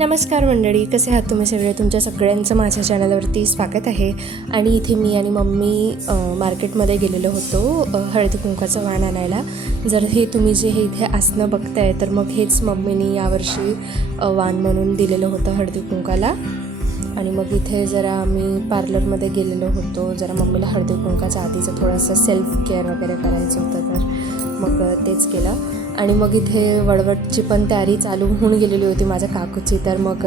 नमस्कार मंडळी, कसे आहात तुम्ही सगळे? तुमच्या सगळ्यांचं माझ्या चॅनलवरती स्वागत आहे. आणि इथे मी आणि मम्मी मार्केटमध्ये गेलेलो होतो हळदी कुंकाचं वाण आणायला. जर हे तुम्ही जे हे इथे आसनं बघताय तर मग हेच मम्मीनी यावर्षी वाण म्हणून दिलेलं होतं हळदी कुंकाला. आणि मग इथे जरा आम्ही पार्लरमध्ये गेलेलो होतो. जरा मम्मीला हळदी कुंकाच्या आधीचं थोडंसं सेल्फ केअर वगैरे करायचं होतं, तर मग तेच केलं. आणि मग इथे वळवटची पण तयारी चालू होऊन गेलेली होती माझ्या काकूची. तर मग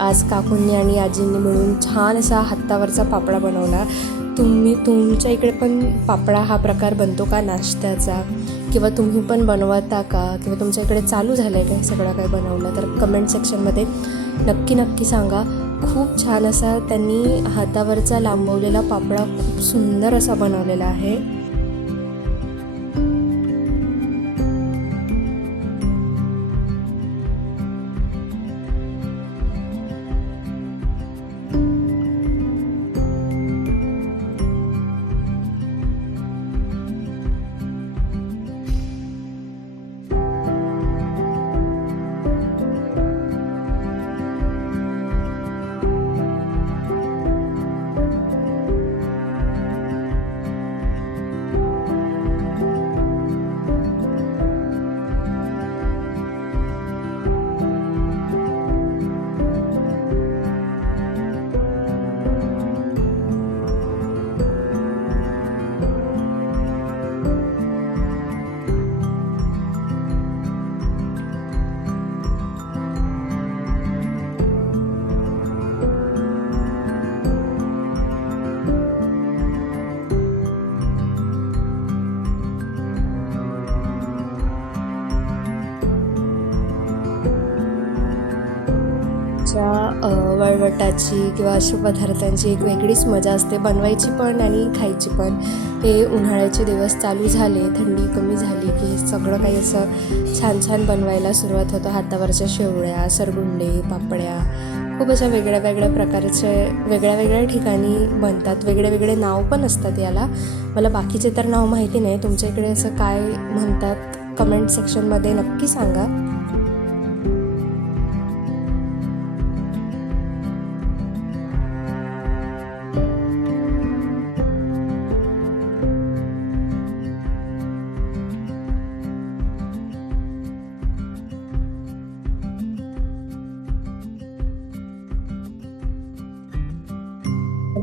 आज काकूंनी आणि आजींनी मिळून छान असा हातावरचा पापडा बनवला. तुमच्या इकडे पण पापडा हा प्रकार बनतो का नाश्त्याचा, किंवा तुम्ही पण बनवता का, किंवा तुमच्या इकडे चालू झालं आहे का सगळं काही बनवलं, तर कमेंट सेक्शनमध्ये नक्की सांगा. खूप छान असा त्यांनी हातावरचा लांबवलेला पापडा खूप सुंदर असा बनवलेला आहे. वळवटाची किंवा अशा पदार्थांची एक वेगळीच मजा असते, बनवायची पण आणि खायची पण. हे उन्हाळ्याचे दिवस चालू झाले, थंडी कमी झाली की सगळं काही असं छान बनवायला सुरुवात होतं. हातावरच्या शेवळ्या, सरगुंडे, पापड्या खूप अशा वेगळ्या प्रकारचे वेगळ्या ठिकाणी बनतात. वेगळे नाव पण असतात याला. मला बाकीचे तर नाव माहिती नाही. तुमच्या इकडे असं काय म्हणतात कमेंट सेक्शनमध्ये नक्की सांगा.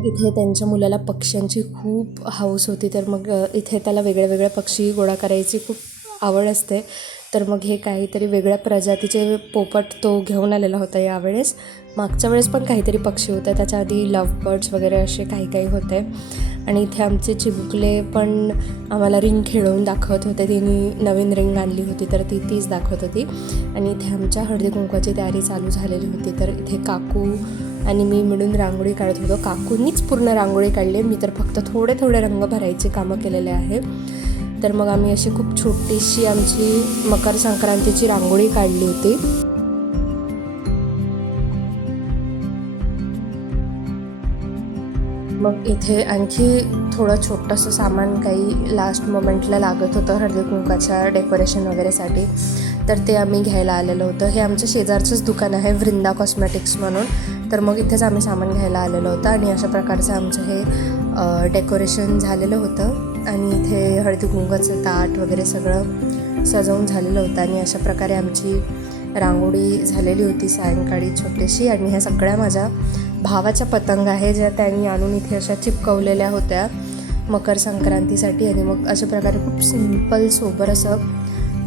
इथे त्यांच्या मुलाला पक्ष्यांची खूप हौस होती, तर मग इथे त्याला वेगळे पक्षी गोळा करायची खूप आवड असते. तर मग हे काहीतरी वेगळ्या प्रजातीचे पोपट तो घेऊन आलेला होता यावेळेस. मागच्या वेळेस पण काहीतरी पक्षी होते, त्याच्या आधी लव्ह बर्ड्स वगैरे असे काही होते. आणि इथे आमचे चिमुकले पण आम्हाला रिंग खेळवून दाखवत होते. तिने नवीन रिंग आणली होती तर तीच दाखवत होती. आणि इथे आमच्या हळदी कुंकवाची तयारी चालू झालेली होती. तर इथे काकू आणि मी मिळून रांगोळी काढत होतो. काकूंनीच पूर्ण रांगोळी काढली, मी तर फक्त थोडे रंग भरायचे कामं केलेले आहे. तर मग आम्ही अशी खूप छोटीशी आमची मकर संक्रांतीची रांगोळी काढली होती. मग इथे आणखी थोडं छोटंसं सामान काही लास्ट मोमेंटला लागत होतं हळदी कुंकाच्या डेकोरेशन वगैरेसाठी, तर ते आम्ही घ्यायला आलेलो होतं. हे आमच्या शेजारचंच दुकान आहे, वृंदा कॉस्मेटिक्स म्हणून. तर मग इथेच आम्ही सामान घ्यायला आलेलो होतं आणि अशा प्रकारचं आमचं हे डेकोरेशन झालेलं होतं. आणि इथे हळदी कुंकाचं ताट वगैरे सगळं सजवून झालेलं होतं. आणि अशा प्रकारे आमची रांगोळी झालेली होती सायंकाळी छोटीशी. आणि ह्या सगळ्या माझ्या भावाच्या पतंग आहे, ज्या त्यांनी आणून इथे अशा चिपकवलेल्या होत्या मकर संक्रांतीसाठी. आणि मग अशा प्रकारे खूप सिंपल सोबर असं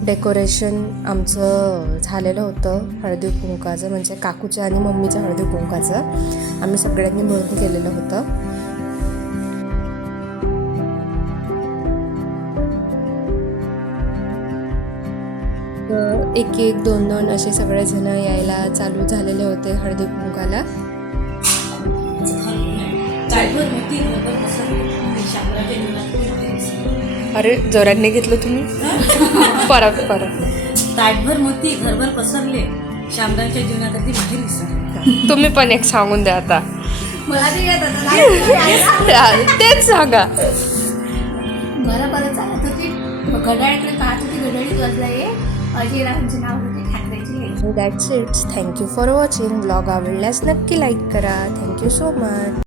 डेकोरेशन आमचं झालेलं होतं हळदी कुंकाचं, म्हणजे काकूच्या आणि मम्मीच्या हळदी कुंकाचं आम्ही सगळ्यांनी मिळून केलेलं होतं. एक दोन असे सगळेजण यायला चालू झालेले होते हळदी कुंकाला. अरे जोरांनी घेतलं तुम्ही. परत ताटभर मोती घरभर पसरले, शामरावच्या जीवनाकरती माहेर विसरले. तुम्ही पण एक सांगून द्या आता. मला तेच सांगा. बरं चालत होती, घड्याळकडे पाहत होती, घड्याळीत वाजला. अजय रावांचे नाव होते ठाकरेची. आणि that's it's. Thank you for watching. Blog आवडल्यास नक्की लाईक करा. Thank you so much.